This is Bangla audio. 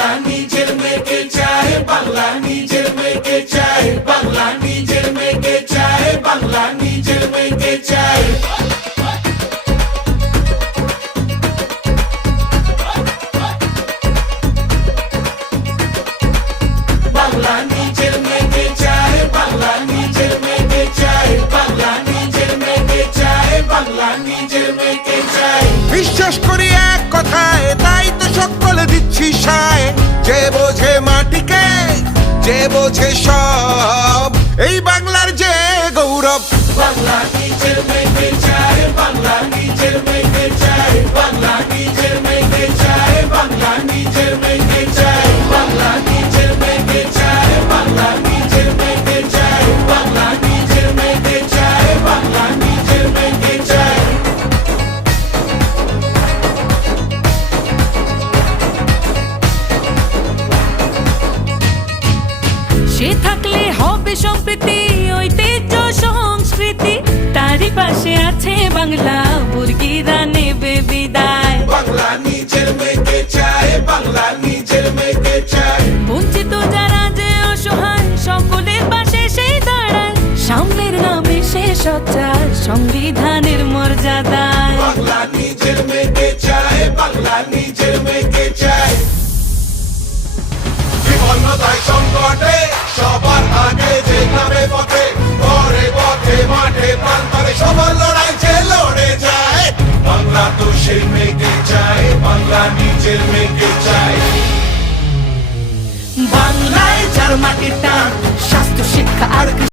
বাংলা নিজের মেয়েকে চায়, বাংলা নিজের মেয়েকে চায়, বাংলা নিজের মেয়েকে চায়, বাংলা নিজের মেয়েকে চায়। বাংলা নিজের মেয়েকে চায়, বাংলা নিজের মেয়েকে চায়, বাংলা নিজের মেয়েকে চায়, বাংলা নিজের মেয়েকে চায়। বিশ্বাস করি এক কথায়, তাই তো সকলে দিচ্ছি সায়। যে বোঝে মাটিকে, যে বোঝে সব, এই বাংলার যে গৌরব। বাংলা নিজের মেয়েকে চায়, বাংলা নিজের মেয়েকে চায়, বাংলা নিজের মেয়েকে চায়, বাংলা নিজের মেয়েকে চায়, বাংলা নিজের মেয়েকে চায়, বাংলা নিজের মেয়েকে চায়, বাংলা নিজের মেয়েকে চায়, বাংলা নিজের মেয়েকে চায়। সে থাকলে হবে সম্প্রীতি, ঐতিহ্য সংস্কৃতি, তারই পাশে আছে বাংলা, মুরগিরা নেবে বিদায়। বাংলা নিজের মেয়েকে চায়, বাংলা নিজের মেয়েকে চায়। বঞ্চিত যারা যে অসহায়, সকলের পাশে সেই দাঁড়ায়, সাম্যের নামে সে সোচ্চার, সংবিধানের মর্যাদায়। বাংলা নিজের মেয়েকে চায়, বাংলা নিজের মেয়েকে চায়। বিপন্নতায় সংকটে সবার আগে যে নামে পথে, ঘরে পথে মাঠে প্রান্তরে সবার লড়াই যে লড়ে যায়। বাংলা তো সেই মেয়েকে চায়, বাংলা নিজের মেয়েকে চায়। বাংলায় যার মাটির টান, স্বাস্থ্য শিক্ষা আর